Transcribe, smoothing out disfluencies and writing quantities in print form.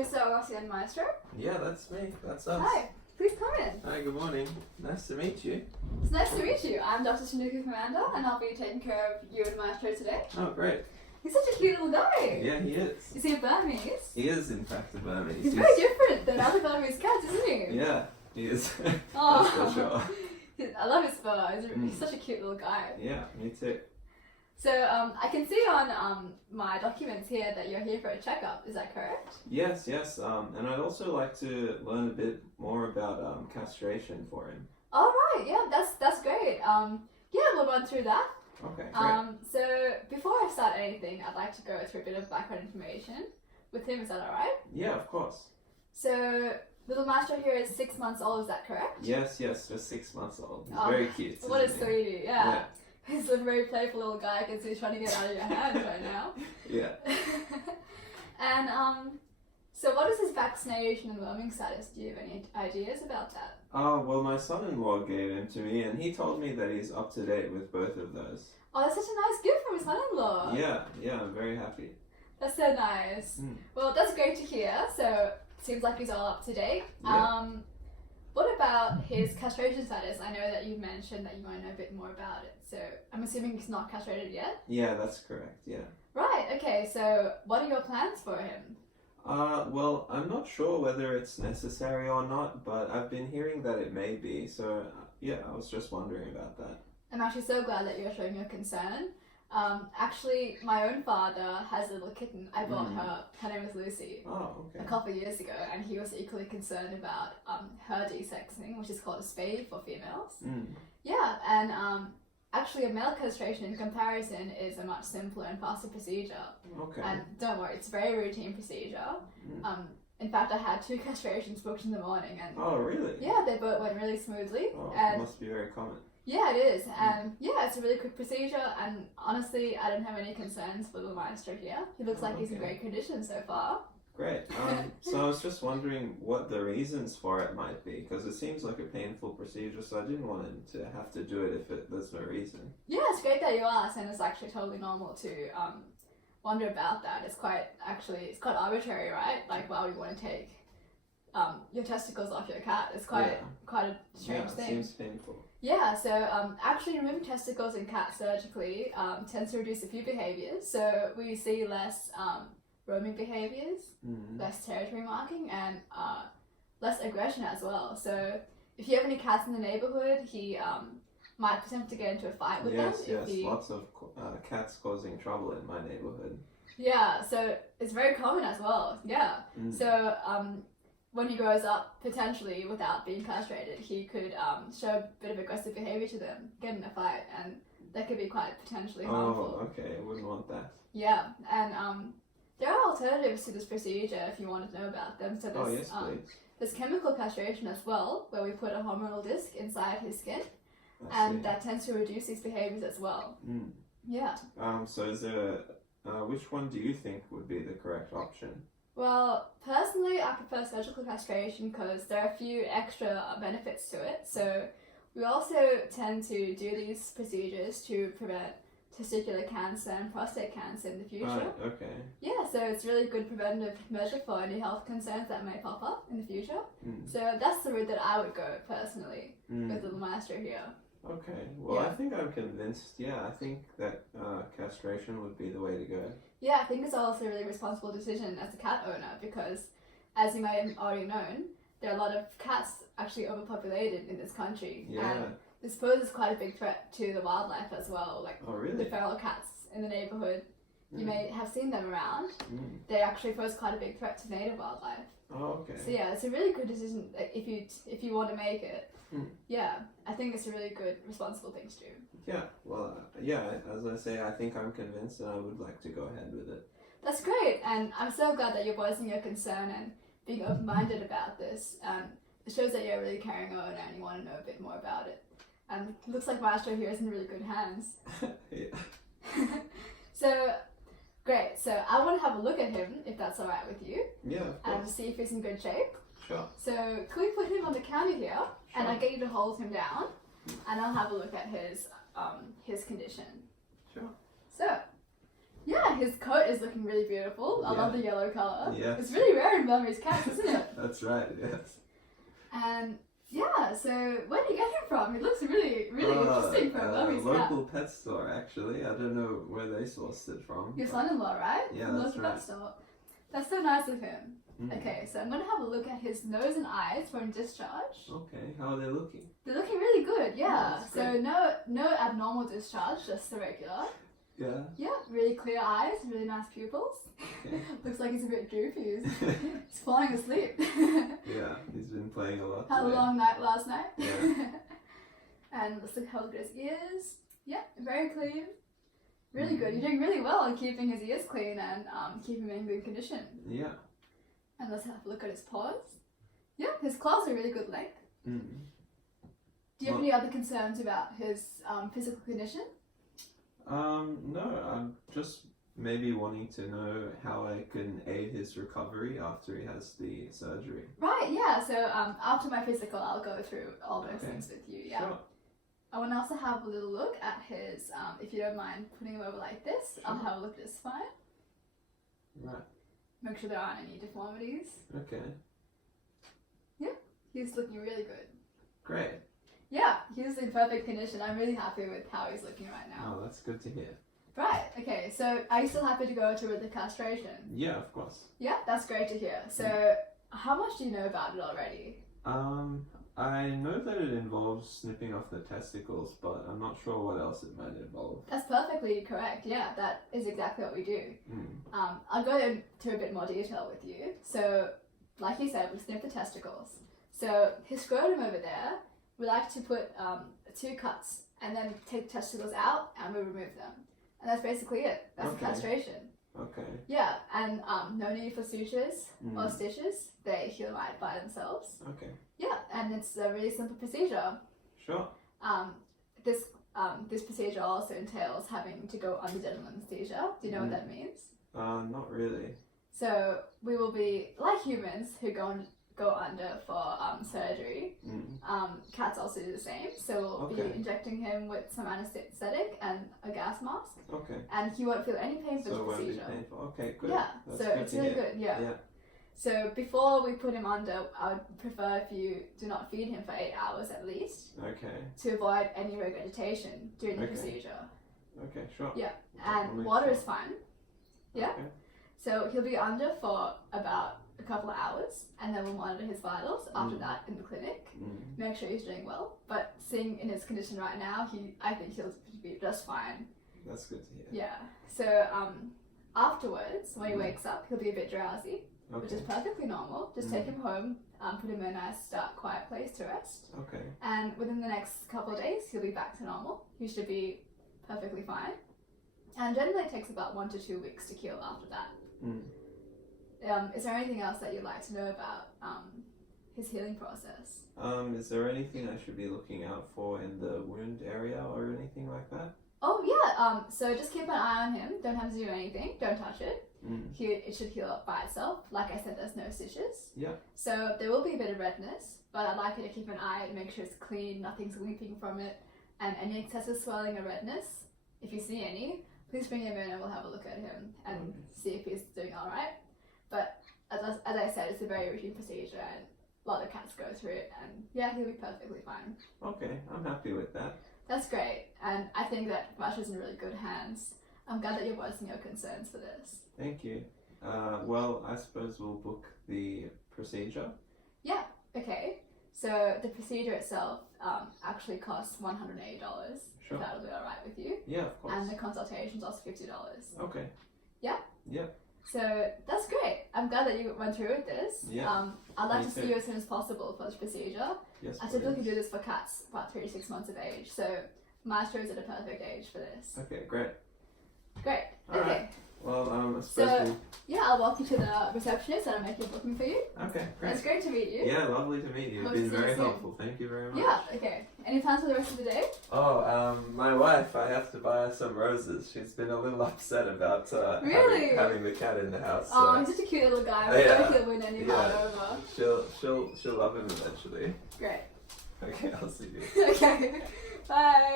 Mr. Augustine Maestro? Yeah, that's me. That's us. Hi, please come in. Hi, good morning. Nice to meet you. It's nice to meet you. I'm Dr. Shenuka Commander, and I'll be taking care of you and Maestro today. Oh, great. He's such a cute little guy. Yeah, he is. Is he a Burmese? He is, in fact, a Burmese. He's very different than other Burmese cats, isn't he? Yeah, he is. Oh. That's for sure. I love his fur. He's such a cute little guy. Yeah, me too. So I can see on my documents here that you're here for a checkup. Is that correct? Yes. And I'd also like to learn a bit more about castration for him. All right. Yeah, that's great. Yeah, we'll run through that. Okay, great. So before I start anything, I'd like to go through a bit of background information with him. Is that all right? Yeah, of course. So little Maestro here is 6 months old. Is that correct? Yes, just 6 months old. He's very cute. What a isn't he? sweetie. Yeah. He's a very playful little guy because he's trying to get out of your hands right now. Yeah. And so what is his vaccination and roaming status? Do you have any ideas about that? Well, my son-in-law gave him to me, and he told me that he's up to date with both of those. Oh, that's such a nice gift from his son-in-law. Yeah, I'm very happy. That's so nice. Well, that's great to hear. So it seems like he's all up to date. Yeah. What about his castration status? I know that you mentioned that you want to know a bit more about it. So I'm assuming he's not castrated yet? Yeah, that's correct, yeah. Right, okay. So what are your plans for him? Well, I'm not sure whether it's necessary or not, but I've been hearing that it may be. So, yeah, I was just wondering about that. I'm actually so glad that you're showing your concern. Actually, my own father has a little kitten. I bought her. Her name is Lucy. Oh, okay. A couple of years ago, and he was equally concerned about her desexing, which is called a spay for females. Yeah, and actually, a male castration in comparison is a much simpler and faster procedure. Okay. And don't worry, it's a very routine procedure. In fact, I had 2 castrations booked in the morning, and Oh, really? yeah, they both went really smoothly. Oh, And it must be very common. yeah, it is, and yeah, it's a really quick procedure, and honestly, I don't have any concerns for the Maestro here. He looks like he's in great condition so far. Great. So I was just wondering what the reasons for it might be, because it seems like a painful procedure, so I didn't want him to have to do it if there's no reason. Yeah, it's great that you asked, and it's actually totally normal to wonder about that. It's quite arbitrary, right? Like, why would you want to take your testicles off your cat? It's quite a strange thing. It seems painful. Yeah, so actually removing testicles in cats surgically tends to reduce a few behaviours. So we see less roaming behaviours, less territory marking, and less aggression as well. So if you have any cats in the neighbourhood, he might attempt to get into a fight with them. Yes, lots of cats causing trouble in my neighbourhood. Yeah, so it's very common as well. Yeah, so when he grows up, potentially without being castrated, he could show a bit of aggressive behaviour to them, get in a fight, and that could be quite potentially harmful. Oh, okay, I wouldn't want that. Yeah, and there are alternatives to this procedure if you want to know about them. So there's, there's chemical castration as well, where we put a hormonal disc inside his skin, and that tends to reduce these behaviours as well. Yeah. So is there, which one do you think would be the correct option? Well, personally, I prefer surgical castration because there are a few extra benefits to it. So we also tend to do these procedures to prevent testicular cancer and prostate cancer in the future. Right, okay. Yeah, so it's a really good preventative measure for any health concerns that may pop up in the future. So that's the route that I would go personally with the Maestro here. Okay, well, I think I'm convinced. Yeah, I think that castration would be the way to go. Yeah, I think it's also a really responsible decision as a cat owner because, as you may have already known, there are a lot of cats actually overpopulated in this country. Yeah. And this poses quite a big threat to the wildlife as well. Like the feral cats in the neighbourhood, you may have seen them around. They actually pose quite a big threat to native wildlife. Oh, okay. So yeah, it's a really good decision if you want to make it. Yeah, I think it's a really good, responsible thing to do. Yeah, well, as I say, I think I'm convinced and I would like to go ahead with it. That's great, and I'm so glad that you're voicing your concern and being open-minded about this. It shows that you're really carrying on and you want to know a bit more about it. And it looks like Maestro here is in really good hands. Yeah. So, great. So I want to have a look at him, if that's alright with you. Yeah, of course. And see if he's in good shape. Sure. So, can we put him on the counter here? And I'll get you to hold him down. And I'll have a look at his condition. Sure. So, yeah, his coat is looking really beautiful. I love the yellow colour. Yeah. It's really rare in Burmese cats, isn't it? That's right, yes. And yeah, so where did you get him from? It looks really interesting for a Burmese cat. Local pet store, actually. I don't know where they sourced it from. Your son-in-law, right? Yeah, From that's local right. pet store. That's so nice of him. Mm. Okay, so I'm gonna have a look at his nose and eyes for discharge. Okay, how are they looking? They're looking really good, yeah. that's So great. no abnormal discharge, just the regular. Yeah. Yeah, really clear eyes, really nice pupils. Okay. Looks like he's a bit droopy. He's falling asleep. Yeah, he's been playing a lot Had a today. long night last night. Yeah. And let's look how good his ears. Yeah, very clean. Really good. You're doing really well on keeping his ears clean and keeping him in good condition. Yeah. And let's have a look at his paws. Yeah, his claws are really good length. Mm. Do you have any other concerns about his physical condition? No, I'm just maybe wanting to know how I can aid his recovery after he has the surgery. Right, yeah. So after my physical, I'll go through all those Okay. things with you. Yeah. Sure. I want to also have a little look at his, if you don't mind putting him over like this, I'll Sure. have a look at his spine. Right. Make sure there aren't any deformities. Okay. He's looking really good. Great. Yeah, he's in perfect condition. I'm really happy with how he's looking right now. Oh, that's good to hear. Right, okay, so are you still happy to go through with the castration? Yeah, of course. Yeah, that's great to hear. So, how much do you know about it already? I know that it involves snipping off the testicles, but I'm not sure what else it might involve. That's perfectly correct. Yeah, that is exactly what we do. Mm. I'll go into a bit more detail with you. So, like you said, we snip the testicles. So, his scrotum over there, we like to put 2 cuts and then take the testicles out and we remove them. And that's basically it. That's the Okay. castration. Okay. Yeah, and no need for sutures or Mm. stitches. They heal right by themselves. Okay. Yeah, and it's a really simple procedure. Sure. This procedure also entails having to go under general anesthesia. Do you know what that means? Not really. So we will be like humans who go under for surgery. Mm. Cats also do the same. So we'll be Okay. injecting him with some anesthetic and a gas mask, Okay. and he won't feel any pain for So the it won't be procedure. painful. Okay, good. Yeah, That's so good it's to really hear. good. Yeah. Yeah. So before we put him under, I would prefer if you do not feed him for 8 hours at least Okay. to avoid any regurgitation during the Okay. procedure. Okay, sure. Yeah, I'll and make water sure. is fine. Yeah. Okay. So he'll be under for about a couple of hours, and then we'll monitor his vitals after that in the clinic. Mm. Make sure he's doing well. But seeing in his condition right now, I think he'll be just fine. That's good to hear. Yeah. So afterwards, when he wakes up, he'll be a bit drowsy, which is Okay. perfectly normal. Just take him home, put him in a nice, dark, quiet place to rest. Okay. And within the next couple of days, he'll be back to normal. He should be perfectly fine. And generally it takes about 1 to 2 weeks to heal after that. Mm. Is there anything else that you'd like to know about his healing process? Is there anything I should be looking out for in the wound area or anything like that? Oh yeah, so just keep an eye on him. Don't have to do anything. Don't touch it. Mm. It should heal up by itself. Like I said, there's no stitches. Yeah. So there will be a bit of redness, but I'd like you to keep an eye and make sure it's clean, nothing's leaking from it, and any excessive swelling or redness, if you see any, please bring him in and we'll have a look at him and see if he's doing alright. But as I said, it's a very routine procedure and a lot of cats go through it, and yeah, he'll be perfectly fine. Okay, I'm happy with that. That's great, and I think that Vash is in really good hands. I'm glad that you're voicing your concerns for this. Thank you. Well, I suppose we'll book the procedure. Yeah, okay. So the procedure itself actually costs $180. Sure. If that'll be alright with you. Yeah, of course. And the consultation's also $50. Okay. Yeah? Yeah. So that's great. I'm glad that you went through with this. Yeah. I'd like Me to see too. you as soon as possible for this procedure. Yes, I typically please. do this for cats about 3 to 6 months of age, so Maestro is at a perfect age for this. Okay, great. Great. All okay. right. Well, I suppose So, yeah, I'll walk you to the receptionist and I'll make you a booking for you. Okay, great. It's great to meet you. Yeah, lovely to meet you. You've Hope been to see you very soon. helpful. Thank you very much. Yeah, okay. Any plans for the rest of the day? Oh, my wife, I have to buy her some roses. She's been a little upset about Really? having the cat in the house. Oh, So he's such a cute little guy. I'm Yeah. sure he'll win any heart over. she'll love him eventually. Great. Okay, I'll see you. Okay. Bye.